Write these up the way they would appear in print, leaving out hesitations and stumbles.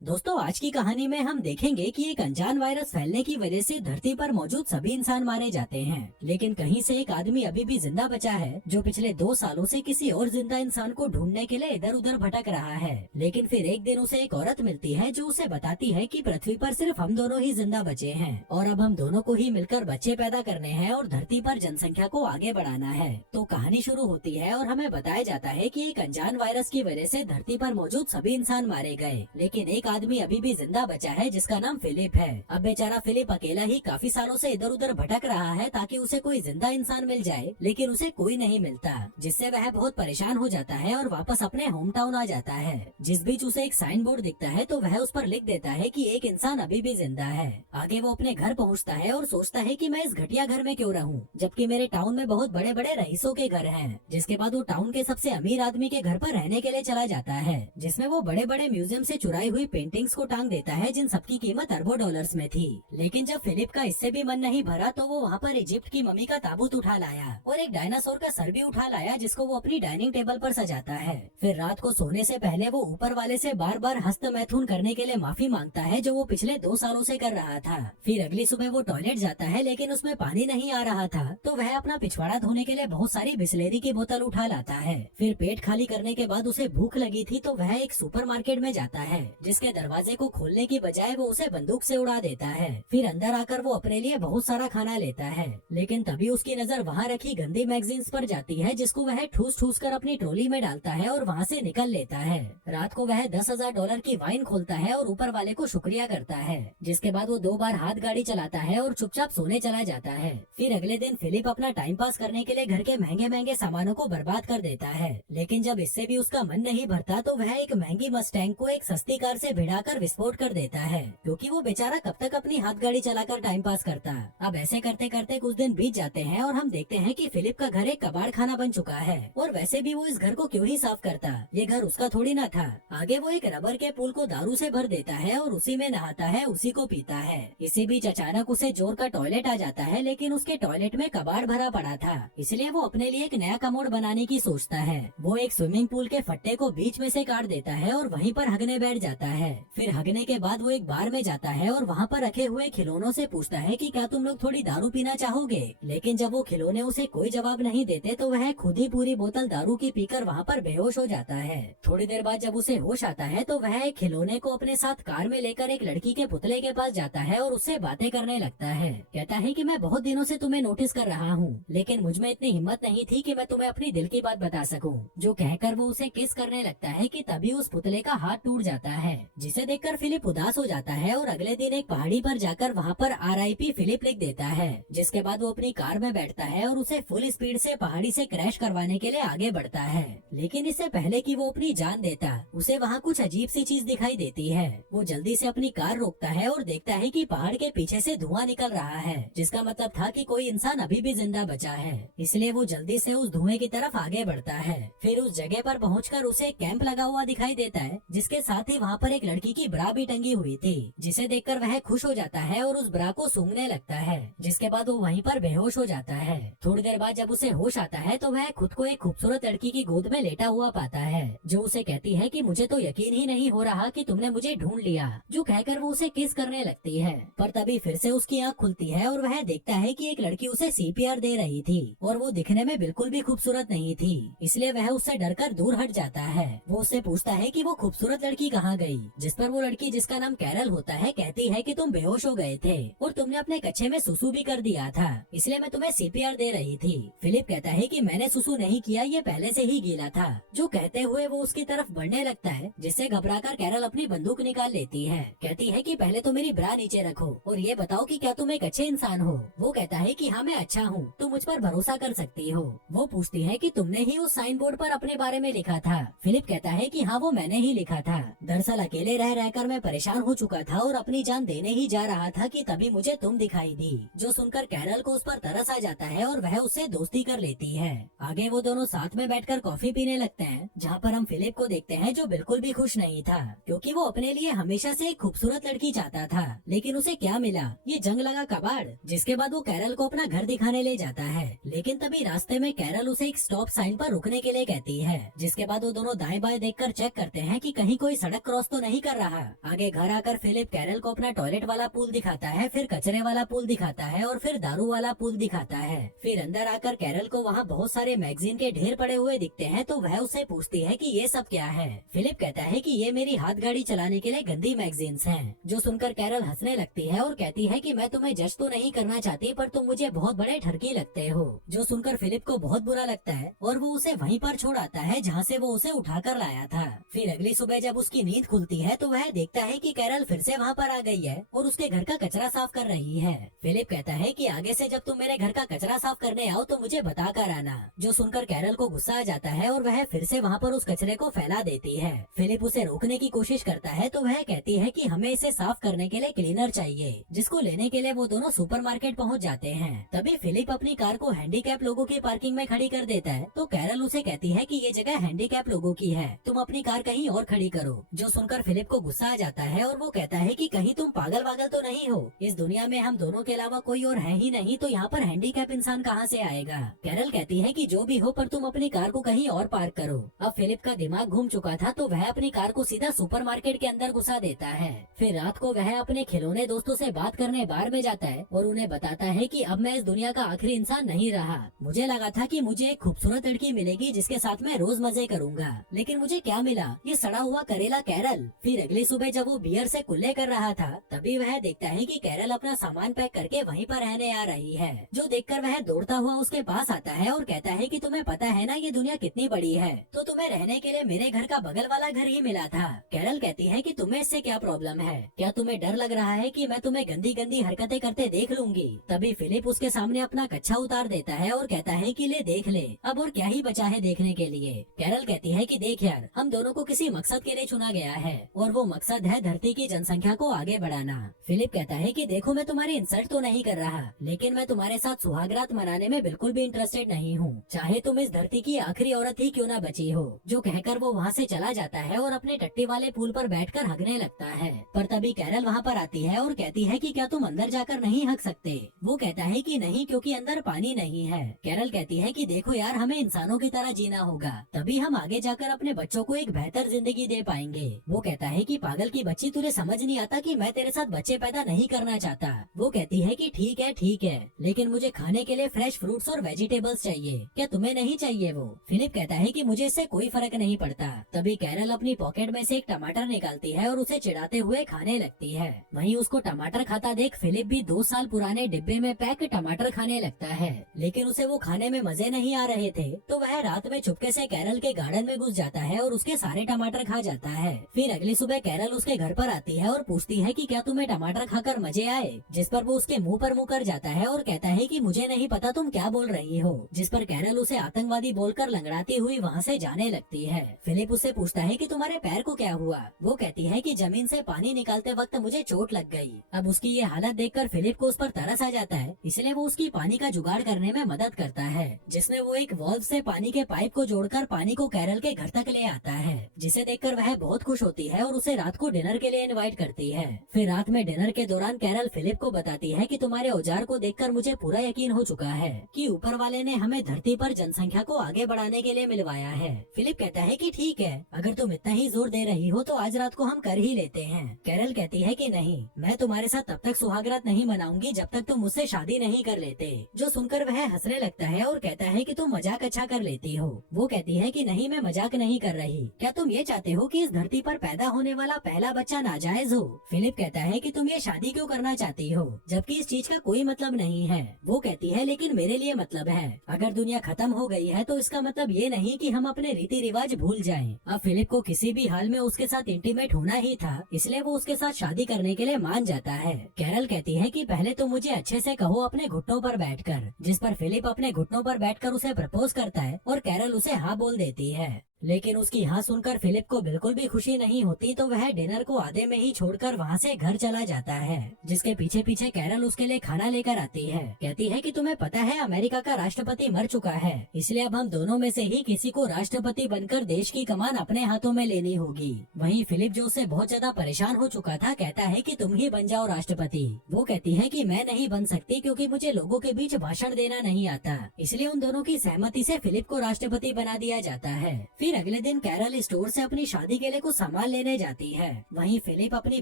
दोस्तों, आज की कहानी में हम देखेंगे कि एक अनजान वायरस फैलने की वजह से धरती पर मौजूद सभी इंसान मारे जाते हैं, लेकिन कहीं से एक आदमी अभी भी जिंदा बचा है जो पिछले 2 सालों से किसी और जिंदा इंसान को ढूंढने के लिए इधर उधर भटक रहा है। लेकिन फिर एक दिन उसे एक औरत मिलती है जो उसे बताती है कि पृथ्वी पर सिर्फ हम दोनों ही जिंदा बचे हैं और अब हम दोनों को ही मिलकर बच्चे पैदा करने हैं और धरती पर जनसंख्या को आगे बढ़ाना है। तो कहानी शुरू होती है और हमें बताया जाता है कि एक अनजान वायरस की वजह से धरती पर मौजूद सभी इंसान मारे गए, लेकिन एक आदमी अभी भी जिंदा बचा है जिसका नाम फिलिप है। अब बेचारा फिलिप अकेला ही काफी सालों से इधर उधर भटक रहा है ताकि उसे कोई जिंदा इंसान मिल जाए, लेकिन उसे कोई नहीं मिलता, जिससे वह बहुत परेशान हो जाता है और वापस अपने होम टाउन आ जाता है। जिस बीच उसे एक साइन बोर्ड दिखता है तो वह उस पर लिख देता है कि एक इंसान अभी भी जिंदा है। आगे वो अपने घर पहुंचता है और सोचता है कि मैं इस घटिया घर में क्यों रहूं, जबकि मेरे टाउन में बहुत बड़े बड़े रईसों के घर हैं। जिसके बाद वो टाउन के सबसे अमीर आदमी के घर पर रहने के लिए चला जाता है, जिसमें वो बड़े बड़े म्यूजियम से चुराई हुई पेंटिंग्स को टांग देता है जिन सबकी कीमत अरबों डॉलर्स में थी। लेकिन जब फिलिप का इससे भी मन नहीं भरा तो वो वहाँ पर इजिप्ट की मम्मी का ताबूत उठा लाया और एक डायनासोर का सर भी उठा लाया जिसको वो अपनी डाइनिंग टेबल पर सजाता है। फिर रात को सोने से पहले वो ऊपर वाले से बार बार हस्त मैथुन करने के लिए माफी मांगता है जो वो पिछले 2 सालों से कर रहा था। फिर अगली सुबह वो टॉयलेट जाता है लेकिन उसमें पानी नहीं आ रहा था, तो वह अपना पिछवाड़ा धोने के लिए बहुत सारी बिस्लेरी की बोतल उठा लाता है। फिर पेट खाली करने के बाद उसे भूख लगी थी तो वह एक सुपरमार्केट में जाता है, जिसके दरवाजे को खोलने की बजाय वो उसे बंदूक से उड़ा देता है। फिर अंदर आकर वो अपने लिए बहुत सारा खाना लेता है, लेकिन तभी उसकी नजर वहाँ रखी गंदी मैगजीन्स पर जाती है जिसको वह ठूस ठूस कर अपनी ट्रॉली में डालता है और वहाँ से निकल लेता है। रात को वह $10,000 की वाइन खोलता है और ऊपर वाले को शुक्रिया करता है, जिसके बाद वो 2 बार हाथ गाड़ी चलाता है और चुपचाप सोने चला जाता है। फिर अगले दिन फिलिप अपना टाइम पास करने के लिए घर के महंगे महंगे सामानों को बर्बाद कर देता है, लेकिन जब इससे भी उसका मन नहीं भरता तो वह एक महंगी मस्टैंग को एक सस्ती कार से भिड़ाकर विस्फोट कर देता है, क्योंकि वो बेचारा कब तक अपनी हाथ गाड़ी चलाकर टाइम पास करता। अब ऐसे करते करते कुछ दिन बीत जाते हैं और हम देखते हैं कि फिलिप का घर एक कबाड़ खाना बन चुका है, और वैसे भी वो इस घर को क्यों ही साफ करता, ये घर उसका थोड़ी ना था। आगे वो एक रबर के पुल को दारू से भर देता है और उसी में नहाता है, उसी को पीता है। इसी बीच अचानक उसे जोर का टॉयलेट आ जाता है, लेकिन उसके टॉयलेट में कबाड़ भरा पड़ा था, इसलिए वो अपने लिए एक नया कमोड बनाने की सोचता है। वो एक स्विमिंग पूल के फट्टे को बीच में से काट देता है और वहीं पर हगने बैठ जाता है। फिर हगने के बाद वो एक बार में जाता है और वहाँ पर रखे हुए खिलौनों से पूछता है कि क्या तुम लोग थोड़ी दारू पीना चाहोगे, लेकिन जब वो खिलौने उसे कोई जवाब नहीं देते तो वह खुद ही पूरी बोतल दारू की पीकर वहाँ पर बेहोश हो जाता है। थोड़ी देर बाद जब उसे होश आता है तो वह एक खिलौने को अपने साथ कार में लेकर एक लड़की के पुतले के पास जाता है और उससे बातें करने लगता है। कहता है कि मैं बहुत दिनों से तुम्हें नोटिस कर रहा हूँ, लेकिन मुझ में इतनी हिम्मत नहीं थी कि मैं तुम्हें अपनी दिल की बात बता सकूं। जो कहकर वो उसे किस करने लगता है कि तभी उस पुतले का हाथ टूट जाता है, जिसे देखकर फिलिप उदास हो जाता है और अगले दिन एक पहाड़ी पर जाकर वहाँ पर RIP फिलिप लिख देता है। जिसके बाद वो अपनी कार में बैठता है और उसे फुल स्पीड से पहाड़ी से क्रैश करवाने के लिए आगे बढ़ता है, लेकिन इससे पहले कि वो अपनी जान देता उसे वहाँ कुछ अजीब सी चीज दिखाई देती है। वो जल्दी से अपनी कार रोकता है और देखता है कि पहाड़ के पीछे से धुआं निकल रहा है, जिसका मतलब था कि कोई इंसान अभी भी जिंदा बचा है, इसलिए वो जल्दी से उस धुएं की तरफ आगे बढ़ता है। फिर उस जगह पर पहुंचकर उसे कैंप लगा हुआ दिखाई देता है, जिसके साथ ही वहाँ पर एक लड़की की ब्रा भी टंगी हुई थी, जिसे देखकर वह खुश हो जाता है और उस ब्रा को सूंघने लगता है, जिसके बाद वो वहीं पर बेहोश हो जाता है। थोड़ी देर बाद जब उसे होश आता है तो वह खुद को एक खूबसूरत लड़की की गोद में लेटा हुआ पाता है, जो उसे कहती है कि मुझे तो यकीन ही नहीं हो रहा कि तुमने मुझे ढूंढ लिया, जो कहकर वो उसे किस करने लगती है। पर तभी फिर से उसकी आँख खुलती है और वह देखता है कि एक लड़की उसे CPR दे रही थी और वो दिखने में बिल्कुल भी खूबसूरत नहीं थी, इसलिए वह उससे डरकर दूर हट जाता है। वो उससे पूछता है कि वो खूबसूरत लड़की कहाँ गई, जिस पर वो लड़की, जिसका नाम कैरल होता है, कहती है कि तुम बेहोश हो गए थे और तुमने अपने कच्छे में सुसु भी कर दिया था, इसलिए मैं तुम्हें CPR दे रही थी। फिलिप कहता है कि मैंने सुसु नहीं किया, ये पहले से ही गीला था, जो कहते हुए वो उसकी तरफ बढ़ने लगता है, जिससे घबराकर कैरल अपनी बंदूक निकाल लेती है। कहती है कि पहले तो मेरी ब्रा नीचे रखो और ये बताओ कि क्या तुम एक अच्छे इंसान हो। वो कहता है कि हाँ मैं अच्छा हूँ, तुम मुझ पर भरोसा कर सकती हो। वो पूछती है कि तुमने ही उस साइन बोर्ड पर अपने बारे में लिखा था। फिलिप कहता है कि हाँ वो मैंने ही लिखा था। दरअसल अकेले रह रहकर मैं परेशान हो चुका था और अपनी जान देने ही जा रहा था कि तभी मुझे तुम दिखाई दी, जो सुनकर कैरल को उस पर तरस आ जाता है और वह उससे दोस्ती कर लेती है। आगे वो दोनों साथ में बैठकर कॉफी पीने लगते हैं, जहाँ पर हम फिलिप को देखते हैं जो बिल्कुल भी खुश नहीं था, क्योंकि वो अपने लिए हमेशा से एक खूबसूरत लड़की चाहता था, लेकिन उसे क्या मिला, ये जंग लगा कबाड़। जिसके बाद वो कैरल को अपना घर दिखाने ले जाता है, लेकिन तभी रास्ते में कैरल उसे एक स्टॉप साइन पर रुकने के लिए कहती है। जिसके बाद वो दोनों दाएं बाएं देखकर चेक करते हैं कि कहीं कोई सड़क क्रॉस तो नहीं नहीं कर रहा। आगे घर आकर फिलिप कैरल को अपना टॉयलेट वाला पूल दिखाता है, फिर कचरे वाला पूल दिखाता है और फिर दारू वाला पूल दिखाता है। फिर अंदर आकर कैरल को वहाँ बहुत सारे मैगजीन के ढेर पड़े हुए दिखते हैं, तो वह उससे पूछती है कि ये सब क्या है। फिलिप कहता है कि ये मेरी हाथ गाड़ी चलाने के लिए गंदी मैगजीन्स हैं। जो सुनकर कैरल हंसने लगती है और कहती है कि मैं तुम्हें जज तो नहीं करना चाहती, पर तुम मुझे बहुत बड़े ठरकी लगते हो। जो सुनकर फिलिप को बहुत बुरा लगता है और वो उसे वहीं पर छोड़ आता है जहाँ से वो उसे उठाकर लाया था। फिर अगली सुबह जब उसकी नींद खुलती है तो वह देखता है कि कैरल फिर से वहाँ पर आ गई है और उसके घर का कचरा साफ कर रही है। फिलिप कहता है कि आगे से जब तुम मेरे घर का कचरा साफ करने आओ तो मुझे बता कर आना। जो सुनकर कैरल को गुस्सा आ जाता है और वह फिर से वहाँ पर उस कचरे को फैला देती है। फिलिप उसे रोकने की कोशिश करता है तो वह कहती है कि हमें इसे साफ करने के लिए क्लीनर चाहिए, जिसको लेने के लिए वो दोनों सुपरमार्केट पहुँच जाते हैं। तभी फिलिप अपनी कार को हैंडीकैप लोगों की पार्किंग में खड़ी कर देता है, तो कैरल उसे कहती है कि ये जगह हैंडीकैप लोगों की है, तुम अपनी कार कहीं और खड़ी करो। जो सुनकर फिलिप को गुस्सा आ जाता है और वो कहता है कि कहीं तुम पागल वागल तो नहीं हो, इस दुनिया में हम दोनों के अलावा कोई और है ही नहीं, तो यहाँ पर हैंडीकैप इंसान कहाँ से आएगा। कैरल कहती है कि जो भी हो, पर तुम अपनी कार को कहीं और पार्क करो। अब फिलिप का दिमाग घूम चुका था, तो वह अपनी कार को सीधा सुपरमार्केट के अंदर घुसा देता है। फिर रात को वह अपने खिलौने दोस्तों से बात करने बार में जाता है और उन्हें बताता है कि अब मैं इस दुनिया का आखिरी इंसान नहीं रहा। मुझे लगा था कि मुझे एक खूबसूरत लड़की मिलेगी जिसके साथ मैं रोज मजे करूंगा, लेकिन मुझे क्या मिला, ये सड़ा हुआ करेला कैरल। फिर अगली सुबह जब वो बियर से कुल्ले कर रहा था, तभी वह देखता है कि कैरल अपना सामान पैक करके वहीं पर रहने आ रही है। जो देखकर वह दौड़ता हुआ उसके पास आता है और कहता है कि तुम्हें पता है ना ये दुनिया कितनी बड़ी है, तो तुम्हें रहने के लिए मेरे घर का बगल वाला घर ही मिला था। कैरल कहती है कि तुम्हें इससे क्या प्रॉब्लम है, क्या तुम्हें डर लग रहा है कि मैं तुम्हें गंदी गंदी हरकतें करते देख लूंगी। तभी फिलिप उसके सामने अपना कच्छा उतार देता है और कहता है कि ले देख ले, अब और क्या ही बचा है देखने के लिए। कैरल कहती है कि देख यार, हम दोनों को किसी मकसद के लिए चुना गया है और वो मकसद है धरती की जनसंख्या को आगे बढ़ाना। फिलिप कहता है कि देखो, मैं तुम्हारी इंसल्ट तो नहीं कर रहा, लेकिन मैं तुम्हारे साथ सुहागरात मनाने में बिल्कुल भी इंटरेस्टेड नहीं हूँ, चाहे तुम इस धरती की आखिरी औरत ही क्यों न बची हो। जो कहकर वो वहाँ से चला जाता है और अपने टट्टी वाले पूल पर बैठकर हगने लगता है। पर तभी कैरल वहाँ पर आती है और कहती है कि क्या तुम अंदर जाकर नहीं हग सकते। वो कहता है कि नहीं, क्योंकि अंदर पानी नहीं है। कैरल कहती है कि देखो यार, हमें इंसानों की तरह जीना होगा, तभी हम आगे जाकर अपने बच्चों को एक बेहतर जिंदगी दे पाएंगे। वो कहता है कि पागल की बच्ची, तुझे समझ नहीं आता कि मैं तेरे साथ बच्चे पैदा नहीं करना चाहता। वो कहती है कि ठीक है, लेकिन मुझे खाने के लिए फ्रेश फ्रूट्स और वेजिटेबल्स चाहिए, क्या तुम्हें नहीं चाहिए वो। फिलिप कहता है कि मुझे इससे कोई फर्क नहीं पड़ता। तभी कैरल अपनी पॉकेट में से एक टमाटर निकालती है और उसे चिढ़ाते हुए खाने लगती है। वहीं उसको टमाटर खाता देख फिलिप भी 2 साल पुराने डिब्बे में पैक टमाटर खाने लगता है, लेकिन उसे वो खाने में मजे नहीं आ रहे थे, तो वह रात में चुपके से कैरल के गार्डन में घुस जाता है और उसके सारे टमाटर खा जाता है। फिर अगली सुबह कैरल उसके घर पर आती है और पूछती है कि क्या तुम्हें टमाटर खाकर मजे आए, जिस पर वो उसके मुंह पर मुंह कर जाता है और कहता है कि मुझे नहीं पता तुम क्या बोल रही हो, जिस पर कैरल उसे आतंकवादी बोलकर लंगड़ाती हुई वहाँ से जाने लगती है। फिलिप उससे पूछता है कि तुम्हारे पैर को क्या हुआ। वो कहती है कि जमीन से पानी निकालते वक्त मुझे चोट लग गई। अब उसकी ये हालत देखकर फिलिप को उस पर तरस आ जाता है, इसलिए वो उसकी पानी का जुगाड़ करने में मदद करता है, जिसमें वो एक वाल्व से पानी के पाइप को जोड़कर पानी को कैरल के घर तक ले आता है, जिसे देखकर वह बहुत खुश होती है और उसे रात को डिनर के लिए इनवाइट करती है। फिर रात में डिनर के दौरान कैरल फिलिप को बताती है कि तुम्हारे औजार को देखकर मुझे पूरा यकीन हो चुका है कि ऊपर वाले ने हमें धरती पर जनसंख्या को आगे बढ़ाने के लिए मिलवाया है। फिलिप कहता है कि ठीक है, अगर तुम इतना ही जोर दे रही हो तो आज रात को हम कर ही लेते हैं। कैरल कहती है कि नहीं, मैं तुम्हारे साथ तब तक सुहागरात नहीं मनाऊंगी जब तक तुम मुझसे शादी नहीं कर लेते। जो सुनकर वह हंसने लगता है और कहता है कि तुम मजाक अच्छा कर लेती हो। वो कहती है कि नहीं, मैं मजाक नहीं कर रही, क्या तुम ये चाहते हो कि इस धरती पर पैदा होने वाला पहला बच्चा नाजायज हो। फिलिप कहता है कि तुम ये शादी क्यों करना चाहती हो, जबकि इस चीज का कोई मतलब नहीं है। वो कहती है लेकिन मेरे लिए मतलब है, अगर दुनिया खत्म हो गई है तो इसका मतलब ये नहीं कि हम अपने रीति रिवाज भूल जाएं। अब फिलिप को किसी भी हाल में उसके साथ इंटीमेट होना ही था, इसलिए वो उसके साथ शादी करने के लिए मान जाता है। कैरल कहती है कि पहले तो मुझे अच्छे से कहो अपने घुटनों पर बैठकर, जिस पर फिलिप अपने घुटनों पर बैठकर उसे प्रपोज करता है और कैरल उसे हाँ बोल देती है। लेकिन उसकी हाँ सुनकर फिलिप को बिल्कुल भी खुशी नहीं होती, तो वह डिनर को आधे में ही छोड़कर वहाँ से घर चला जाता है, जिसके पीछे पीछे कैरल उसके लिए खाना लेकर आती है। कहती है कि तुम्हें पता है अमेरिका का राष्ट्रपति मर चुका है, इसलिए अब हम दोनों में से ही किसी को राष्ट्रपति बनकर देश की कमान अपने हाथों में लेनी होगी। वहीं फिलिप जो उससे बहुत ज्यादा परेशान हो चुका था कहता है कि तुम ही बन जाओ राष्ट्रपति। वो कहती है कि मैं नहीं बन सकती क्योंकि मुझे लोगों के बीच भाषण देना नहीं आता, इसलिए उन दोनों की सहमति से फिलिप को राष्ट्रपति बना दिया जाता है। फिर अगले दिन कैरल स्टोर से अपनी शादी के लिए कुछ सामान लेने जाती है। वहीं फिलिप अपनी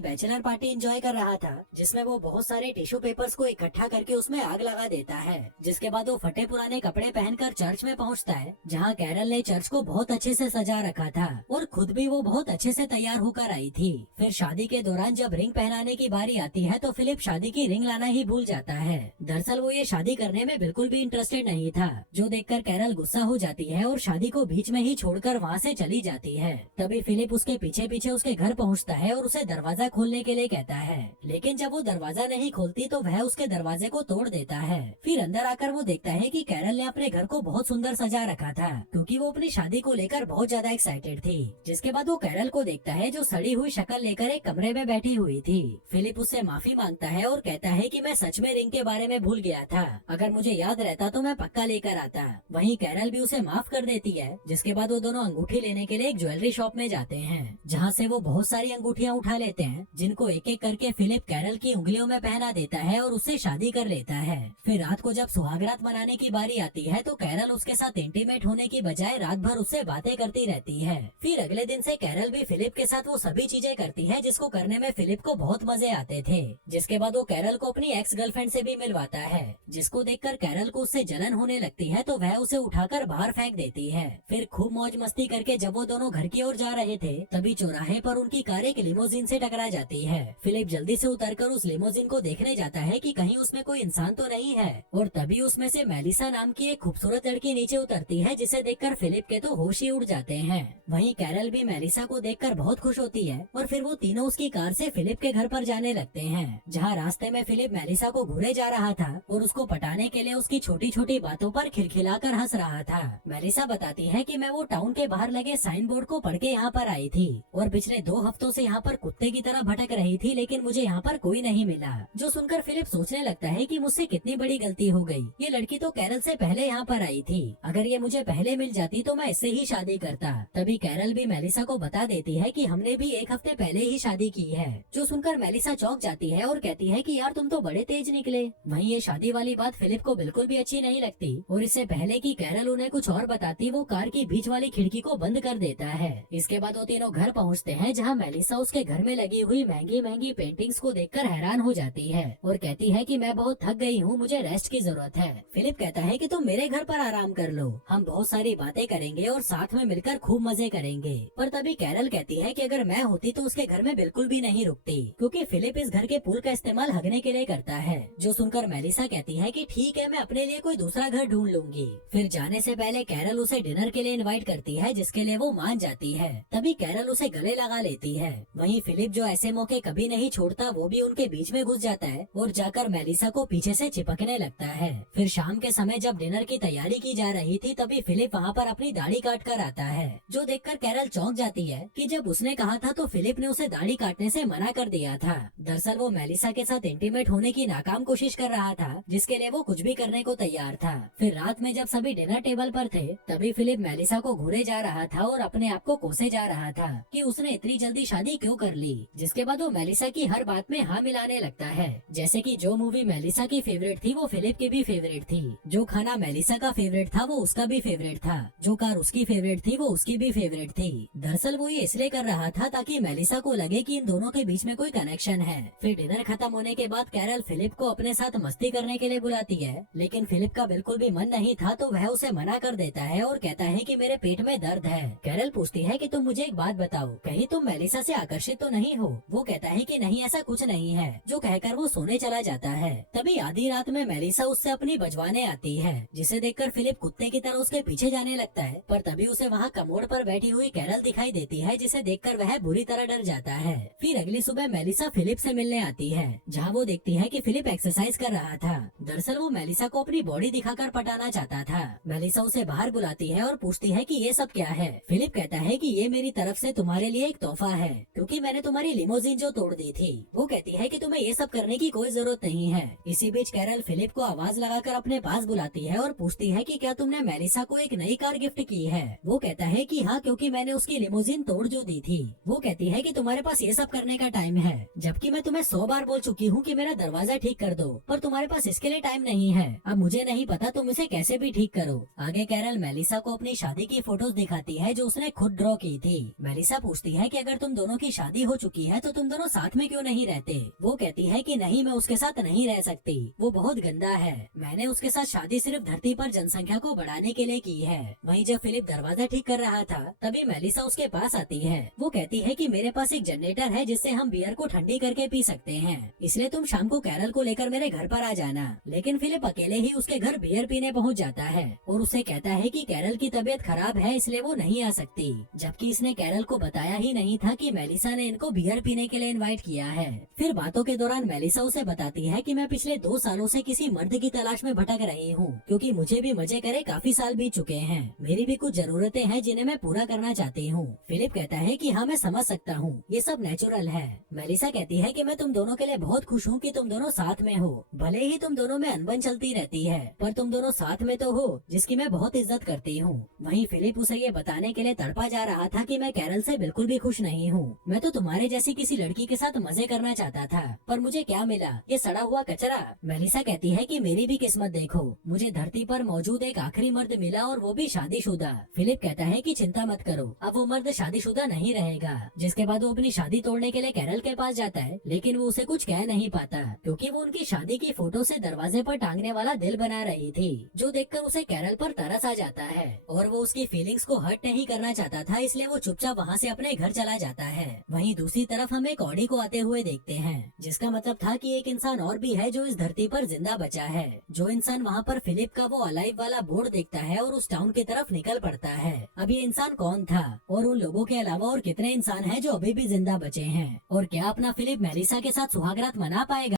बैचलर पार्टी एंजॉय कर रहा था, जिसमें वो बहुत सारे टिश्यू पेपर्स को इकट्ठा करके उसमें आग लगा देता है। जिसके बाद वो फटे पुराने कपड़े पहनकर चर्च में पहुंचता है, जहां कैरल ने चर्च को बहुत अच्छे से सजा रखा था और खुद भी वो बहुत अच्छे से तैयार होकर आई थी। फिर शादी के दौरान जब रिंग पहनाने की बारी आती है तो फिलिप शादी की रिंग लाना ही भूल जाता है। दरअसल वो ये शादी करने में बिल्कुल भी इंटरेस्टेड नहीं था, जो देखकर कैरल गुस्सा हो जाती है और शादी को बीच में ही छोड़कर वहाँ से चली जाती है। तभी फिलिप उसके पीछे पीछे उसके घर पहुँचता है और उसे दरवाजा खोलने के लिए कहता है, लेकिन जब वो दरवाजा नहीं खोलती तो वह उसके दरवाजे को तोड़ देता है। फिर अंदर आकर वो देखता है कि कैरल ने अपने घर को बहुत सुंदर सजा रखा था, क्योंकि वो अपनी शादी को लेकर बहुत ज्यादा एक्साइटेड थी। जिसके बाद वो कैरल को देखता है जो सड़ी हुई शक्ल लेकर एक कमरे में बैठी हुई थी। फिलिप उससे माफी मांगता है और कहता है कि मैं सच में रिंग के बारे में भूल गया था, अगर मुझे याद रहता तो मैं पक्का लेकर आता। वहीं कैरल भी उसे माफ कर देती है। जिसके बाद वो दोनों अंगूठी लेने के लिए एक ज्वेलरी शॉप में जाते हैं, जहाँ से वो बहुत सारी अंगूठियाँ उठा लेते हैं, जिनको एक एक करके फिलिप कैरल की उंगलियों में पहना देता है और उससे शादी कर लेता है। फिर रात को जब सुहागरात मनाने की बारी आती है तो कैरल उसके साथ इंटीमेट होने की बजाय रात भर उससे बातें करती रहती है। फिर अगले दिन से कैरल भी फिलिप के साथ वो सभी चीजें करती है जिसको करने में फिलिप को बहुत मजे आते थे। जिसके बाद वो कैरल को अपनी एक्स गर्लफ्रेंड से भी मिलवाता है, जिसको देखकर कैरल को उससे जलन होने लगती है तो वह उसे उठाकर बाहर फेंक देती है। फिर खूब मौज मस्ती करके जब वो दोनों घर की ओर जा रहे थे तभी चौराहे पर उनकी कार एक लिमोजिन से टकरा जाती है। फिलिप जल्दी से उतरकर उस लिमोजिन को देखने जाता है कि कहीं उसमें कोई इंसान तो नहीं है, और तभी उसमें से मेलिसा नाम की एक खूबसूरत लड़की नीचे उतरती है, जिसे देखकर फिलिप के तो होश ही उड़ जाते हैं। वहीं कैरल भी मेलिसा को देखकर बहुत खुश होती है और फिर वो तीनों उसकी कार से फिलिप के घर पर जाने लगते हैं, जहाँ रास्ते में फिलिप मेलिसा को घूरे जा रहा था और उसको पटाने के लिए उसकी छोटी छोटी बातों पर खिलखिलाकर हंस रहा था। मेलिसा बताती है कि मैं वो टाउन के बाहर लगे साइन बोर्ड को पढ़ के यहाँ पर आई थी और पिछले 2 हफ्तों से यहाँ पर कुत्ते की तरह भटक रही थी, लेकिन मुझे यहाँ पर कोई नहीं मिला। जो सुनकर फिलिप सोचने लगता है कि मुझसे कितनी बड़ी गलती हो गई, ये लड़की तो कैरल से पहले यहाँ पर आई थी, अगर ये मुझे पहले मिल जाती तो मैं इससे ही शादी करता। तभी कैरल भी मेलिसा को बता देती है कि हमने भी 1 हफ्ते पहले ही शादी की है। जो सुनकर मेलिसा चौंक जाती है और कहती है कि यार तुम तो बड़े तेज निकले। वहीं ये शादी वाली बात फिलिप को बिल्कुल भी अच्छी नहीं लगती और इससे पहले कि कैरल उन्हें कुछ और बताती वो कार की बीच वाली खिड़की को बंद कर देता है। इसके बाद वो तीनों घर पहुँचते हैं, जहाँ मेलिसा उसके घर में लगी हुई महंगी महंगी पेंटिंग्स को देखकर हैरान हो जाती है और कहती है कि मैं बहुत थक गई हूँ, मुझे रेस्ट की जरूरत है। फिलिप कहता है कि तुम मेरे घर पर आराम कर लो, हम बहुत सारी बातें करेंगे और साथ में मिलकर खूब मजे करेंगे। पर तभी कैरल कहती है कि अगर मैं होती तो उसके घर में बिल्कुल भी नहीं रुकती, क्योंकि फिलिप इस घर के पूल का इस्तेमाल हगने के लिए करता है। जो सुनकर मेलिसा कहती है कि ठीक है, मैं अपने लिए कोई दूसरा घर ढूंढ लूंगी। फिर जाने से पहले कैरल उसे डिनर के लिए इनवाइट करती है, जिसके लिए वो मान जाती है। तभी कैरल उसे गले लगा लेती है। वहीं फिलिप जो ऐसे मौके कभी नहीं छोड़ता, वो भी उनके बीच में घुस जाता है और जाकर मेलिसा को पीछे से चिपकने लगता है। फिर शाम के समय जब डिनर की तैयारी की जा रही थी तभी फिलिप वहाँ पर अपनी दाढ़ी काट कर आता है, जो देखकर कैरल चौंक जाती है कि जब उसने कहा था तो फिलिप ने उसे दाढ़ी काटने से मना कर दिया था। दरअसल वो मेलिसा के साथ इंटीमेट होने की नाकाम कोशिश कर रहा था, जिसके लिए वो कुछ भी करने को तैयार था। फिर रात में जब सभी डिनर टेबल पर थे तभी फिलिप मेलिसा को घूरे जा रहा था और अपने आप को कोसे जा रहा था कि उसने इतनी जल्दी शादी क्यों कर ली। जिसके बाद वो मेलिसा की हर बात में हाँ मिलाने लगता है, जैसे कि जो मूवी मेलिसा की फेवरेट थी वो फिलिप की भी फेवरेट थी, जो खाना मेलिसा का फेवरेट था वो उसका भी फेवरेट था, जो कार उसकी फेवरेट थी वो उसकी भी फेवरेट थी। दरअसल वो ये इसलिए कर रहा था ताकि मेलिसा को लगे कि इन दोनों के बीच में कोई कनेक्शन है। फिर डिनर खत्म होने के बाद कैरल फिलिप को अपने साथ मस्ती करने के लिए बुलाती है, लेकिन फिलिप का बिल्कुल भी मन नहीं था तो वह उसे मना कर देता है और कहता है कि मेरे पेट में दर्द है। कैरल पूछती है कि तुम मुझे एक बात बताओ, कहीं तुम मेलिसा से आकर्षित तो नहीं हो? वो कहता है कि नहीं, ऐसा कुछ नहीं है, जो कहकर वो सोने चला जाता है। तभी आधी रात में मेलिसा उससे अपनी बजवाने आती है, जिसे देखकर फिलिप कुत्ते की तरह उसके पीछे जाने लगता है, पर तभी उसे वहाँ कमोड पर बैठी हुई कैरल दिखाई देती है, जिसे देखकर वह बुरी तरह डर जाता है। फिर अगली सुबह मेलिसा फिलिप से मिलने आती है, जहाँ वो देखती है कि फिलिप एक्सरसाइज कर रहा था। दरअसल वो मेलिसा को अपनी बॉडी दिखाकर पटाना चाहता था। मेलिसा उसे बाहर बुलाती है और पूछती है कि ये सब क्या है। फिलिप कहता है कि ये मेरी तरफ से तुम्हारे लिए एक तोहफा है, क्योंकि मैंने तुम्हारी लिमोजिन जो तोड़ दी थी। वो कहती है कि तुम्हें ये सब करने की कोई जरूरत नहीं है। इसी बीच कैरल फिलिप को आवाज लगाकर अपने पास बुलाती है और पूछती है कि क्या तुमने मेलिसा को एक नई कार गिफ्ट की है। वो कहता है कि हाँ, क्योंकि मैंने उसकी लिमोजिन तोड़ जो दी थी। वो कहती है कि तुम्हारे पास ये सब करने का टाइम है, जबकि मैं तुम्हें 100 बार बोल चुकी हूँ कि मेरा दरवाजा ठीक कर दो, पर तुम्हारे पास इसके लिए टाइम नहीं है। अब मुझे नहीं पता तुम इसे कैसे भी ठीक करो। आगे कैरल मेलिसा को अपनी शादी की फोटोज दिखाती है जो उसने खुद ड्रॉ की थी। मेलिसा पूछती है कि अगर तुम दोनों की शादी हो चुकी है तो तुम दोनों साथ में क्यों नहीं रहते। वो कहती है कि नहीं, मैं उसके साथ नहीं रह सकती, वो बहुत गंदा है। मैंने उसके साथ शादी सिर्फ धरती पर जनसंख्या को बढ़ाने के लिए की है। वहीं जब फिलिप दरवाजा ठीक कर रहा था तभी मेलिसा उसके पास आती है। वो कहती है कि मेरे पास एक जनरेटर है जिससे हम बियर को ठंडी करके पी सकते हैं, इसलिए तुम शाम को कैरल को लेकर मेरे घर पर आ जाना। लेकिन फिलिप अकेले ही उसके घर बियर पीने पहुंच जाता है और उसे कहता है कि कैरल की तबीयत खराब है इसलिए वो नहीं आ सकती, जबकि इसने कैरल को बताया ही नहीं था कि मेलिसा ने इनको बियर पीने के लिए इनवाइट किया है। फिर बातों के दौरान मेलिसा उसे बताती है कि मैं पिछले 2 सालों से किसी मर्द की तलाश में भटक रही हूँ, क्योंकि मुझे भी मजे करे काफी साल बीत चुके हैं। मेरी भी कुछ जरूरतें हैं जिन्हें मैं पूरा करना चाहती हूँ। फिलिप कहता है कि हाँ, मैं समझ सकता हूँ, ये सब नेचुरल है। मेलिसा कहती है कि मैं तुम दोनों के लिए बहुत खुश हूँ कि तुम दोनों साथ में हो। भले ही तुम दोनों में अनबन चलती रहती है पर तुम दोनों साथ में तो हो, जिसकी मैं बहुत इज्जत करती हूँ। वहीं फिलिप उसे ये बताने के लिए तड़पा जा रहा था कि मैं कैरल से बिल्कुल भी खुश नहीं हूँ। मैं तो तुम्हारे जैसी किसी लड़की के साथ मजे करना चाहता था, पर मुझे क्या मिला, ये सड़ा हुआ कचरा। मेलिसा कहती है कि मेरी भी किस्मत देखो, मुझे धरती पर मौजूद एक आखिरी मर्द मिला और वो भी शादीशुदा। फिलिप कहता है कि चिंता मत करो, अब वो मर्द शादीशुदा नहीं रहेगा। जिसके बाद वो अपनी शादी तोड़ने के लिए कैरल के पास जाता है, लेकिन वो उसे कुछ कह नहीं पाता क्योंकि वो उनकी शादी की फोटो से दरवाजे पर टांगने वाला दिल बना रही थी, जो देखकर उसे कैरल पर तरस आ जाता है और वो उसकी फीलिंग्स को हर्ट नहीं करना चाहता था, इसलिए वो चुपचाप वहाँ से अपने घर चला जाता है। वहीं दूसरी तरफ हम एक ऑडी को आते हुए देखते हैं, जिसका मतलब था कि एक इंसान और भी है जो इस धरती पर जिंदा बचा है। जो इंसान वहाँ पर फिलिप का वो अलाइव वाला बोर्ड देखता है और उस टाउन की तरफ निकल पड़ता है। अब ये इंसान कौन था और उन लोगों के अलावा और कितने इंसान हैं जो अभी भी जिंदा बचे हैं, और क्या अपना फिलिप मेलिसा के साथ सुहागरात मना पाएगा?